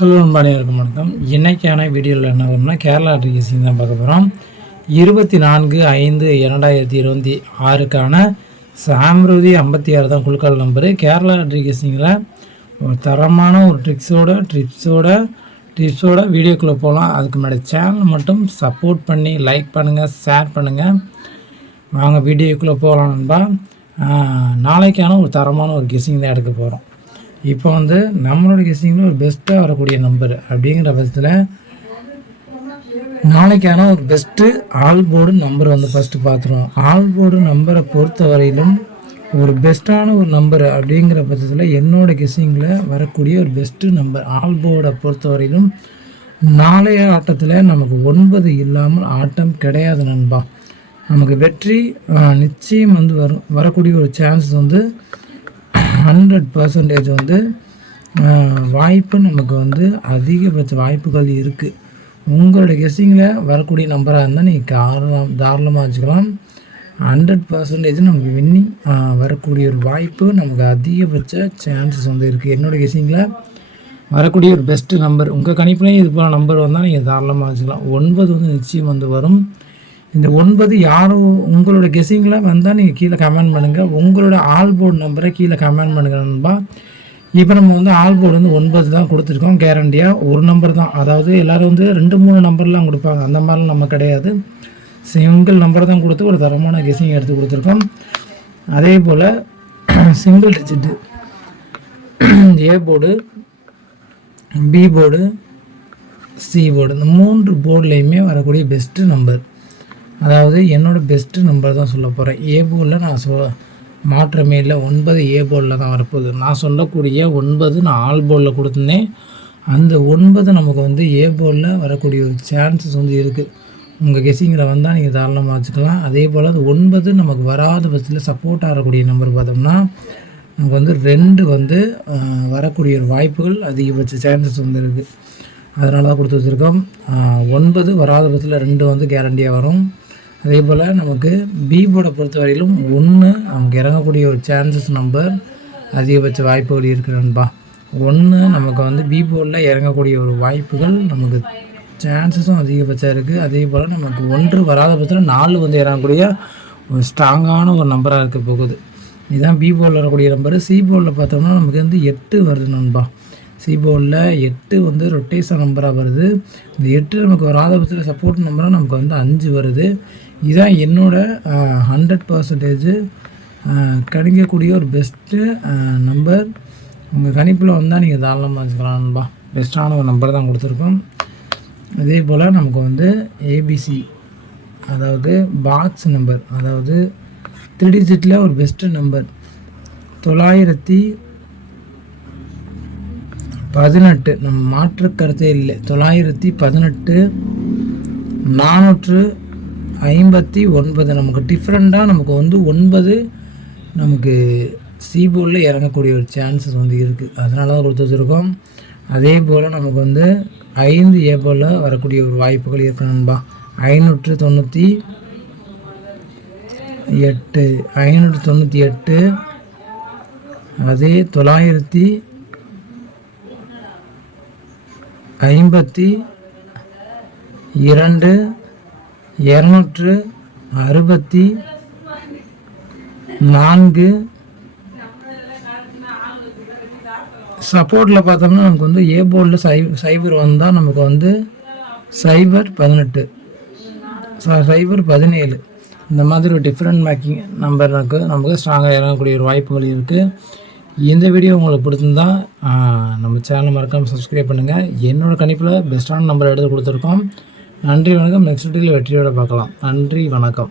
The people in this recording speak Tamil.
ஹலோ அனைவருக்கும் வணக்கம். இன்றைக்கான வீடியோவில் என்ன வரும்னா கேரளா லாட்டரி தான் பார்க்க போகிறோம். 24/5/2026க்கான சாம்ருதி 56 தான் குழுக்கள் நம்பரு. கேரளா லாட்டரி ஒரு தரமான ஒரு டிப்ஸோட வீடியோக்குள்ளே போகலாம். அதுக்கு முன்னாடி சேனல் மட்டும் சப்போர்ட் பண்ணி லைக் பண்ணுங்கள், ஷேர் பண்ணுங்கள். வாங்க வீடியோக்குள்ளே போகலாம் நண்பா. நாளைக்கான ஒரு தரமான ஒரு கெஸ்ஸிங் தான் எடுக்க போகிறோம். இப்போ நம்மளோட கெஸ்ஸிங்கில் ஒரு பெஸ்ட்டாக வரக்கூடிய நம்பர் அப்படிங்கிற பட்சத்தில் நாளைக்கான ஒரு best all board number first பார்த்துருவோம். ஆல் போர்டு நம்பரை பொறுத்த வரையிலும் ஒரு பெஸ்ட்டான ஒரு நம்பர் அப்படிங்கிற பட்சத்தில் என்னோடய கெஸ்ஸிங்கில் வரக்கூடிய ஒரு பெஸ்ட்டு நம்பர் ஆல் போர்டை பொறுத்த வரையிலும் நாளைய ஆட்டத்தில் நமக்கு 9 இல்லாமல் ஆட்டம் கிடையாது நண்பா. நமக்கு வெற்றி நிச்சயம் வரக்கூடிய ஒரு சான்ஸ் 100% வாய்ப்பு நமக்கு அதிகபட்ச வாய்ப்புகள் இருக்குது. உங்களோட கெஸ்ஸிங்கில் வரக்கூடிய நம்பராக இருந்தால் நீங்கள் தாராளமாக வச்சுக்கலாம். 100% நமக்கு வின்னி வரக்கூடிய ஒரு வாய்ப்பு நமக்கு அதிகபட்ச சான்சஸ் இருக்குது. என்னோடய கெஸ்ஸிங்கில் வரக்கூடிய ஒரு பெஸ்ட்டு நம்பர் உங்கள் கணிப்புலேயும் இது போல் நம்பர் வந்தால் நீங்கள் தாராளமாக வச்சுக்கலாம். 9 நிச்சயம் வரும். இந்த 9 யாரும் உங்களோட கெஸ்ஸிங்கில் வந்தால் நீங்கள் கீழே கமெண்ட் பண்ணுங்கள். உங்களோட ஆல் போர்டு நம்பரை கீழே கமெண்ட் பண்ணுங்கள் நண்பா. இப்போ நம்ம ஆல் போர்டு 9 தான் கொடுத்துருக்கோம். கேரண்டியாக ஒரு நம்பர் தான். அதாவது எல்லோரும் 2-3 நம்பர்லாம் கொடுப்பாங்க. அந்த மாதிரிலாம் நம்ம கிடையாது. சிங்கிள் நம்பர் தான் கொடுத்து ஒரு தரமான கெஸ்ஸிங் எடுத்து கொடுத்துருக்கோம். அதே போல் single digit A board, B board, C board, இந்த 3 போர்டுலேயுமே வரக்கூடிய பெஸ்ட்டு நம்பர். அதாவது என்னோடய பெஸ்ட்டு நம்பர் தான் சொல்ல போகிறேன். ஏ போர்டில் நான் மாற்றமே இல்லை. 9 ஏ போர்டில் தான் வரப்போகுது. நான் சொல்லக்கூடிய 9 நான் ஆல் போர்டில் கொடுத்துருந்தேன். அந்த 9 நமக்கு ஏ போர்டில் வரக்கூடிய ஒரு சான்சஸ் இருக்குது. உங்கள் கெஸ்ஸிங்கில் வந்தால் நீங்கள் தாராளமாக வச்சுக்கலாம். அதே போல் அது 9 நமக்கு வராத பட்சத்தில் சப்போர்ட் ஆகக்கூடிய நம்பர் பார்த்தோம்னா நமக்கு 2 வரக்கூடிய ஒரு வாய்ப்புகள் அதிகபட்ச சான்சஸ் இருக்குது. அதனால தான் கொடுத்து வச்சுருக்கோம். 9 வராத பட்சத்தில் 2 கேரண்டியாக வரும். அதே போல் நமக்கு பி போர்டை பொறுத்த வரையிலும் 1 நமக்கு இறங்கக்கூடிய ஒரு சான்சஸ் நம்பர் அதிகபட்ச வாய்ப்புகள் இருக்குது நண்பா. 1 நமக்கு பி போர்டில் இறங்கக்கூடிய ஒரு வாய்ப்புகள் நமக்கு சான்சஸும் அதிகபட்சம் இருக்குது. அதே போல் நமக்கு 1 வராத பட்சத்தில் 4 இறங்கக்கூடிய ஒரு ஸ்ட்ராங்கான ஒரு நம்பராக இருக்க போகுது. இதுதான் பி போர்டில் வரக்கூடிய நம்பரு. சி போர்டில் பார்த்தோம்னா நமக்கு 8 வருது நண்பா. சி போர்டில் 8 ரொட்டேஷன் நம்பராக வருது. இந்த 8 நமக்கு வராத பட்சத்தில் சப்போர்ட் நம்பராக நமக்கு 5 வருது. இதுதான் என்னோடய 100% கணிக்கக்கூடிய ஒரு பெஸ்ட்டு நம்பர். உங்கள் கணிப்பில் வந்தால் நீங்கள் தாராளமாக வச்சுக்கலாம் நண்பா. பெஸ்ட்டான ஒரு நம்பர் தான் கொடுத்துருக்கோம். அதே போல் நமக்கு ஏபிசி அதாவது பாக்ஸ் நம்பர், அதாவது 3 டிஜிட்டில் ஒரு பெஸ்ட்டு நம்பர் 918. நம்ம மாற்று கருத்தே இல்லை. 918 459. நமக்கு டிஃப்ரெண்ட்டாக நமக்கு 9 நமக்கு சி போர்டில் இறங்கக்கூடிய ஒரு சான்சஸ் இருக்குது. அதனால தான் கொடுத்து வச்சுருக்கோம். அதே போல் நமக்கு 5 ஏ போர்டில் வரக்கூடிய ஒரு வாய்ப்புகள் இருக்குது நண்பா. 598. அதே 952, 264. சப்போர்ட்டில் பார்த்தோம்னா நமக்கு ஏ போர்டில் 0 வந்தால் நமக்கு 018, 017 இந்த மாதிரி ஒரு டிஃப்ரெண்ட் மேக்கிங் நம்பர் நமக்கு ஸ்ட்ராங்காக இறங்கக்கூடிய ஒரு வாய்ப்புகள் இருக்குது. இந்த வீடியோ உங்களுக்கு பிடிச்சிருந்தா நம்ம சேனலை மறக்காமல் சப்ஸ்கிரைப் பண்ணுங்கள். என்னோடய கணிப்பில் பெஸ்ட்டான நம்பர் எடுத்து கொடுத்துருக்கோம். நன்றி வணக்கம். நெக்ஸ்ட் வீடியோவில் வெற்றியோடு பார்க்கலாம். நன்றி வணக்கம்.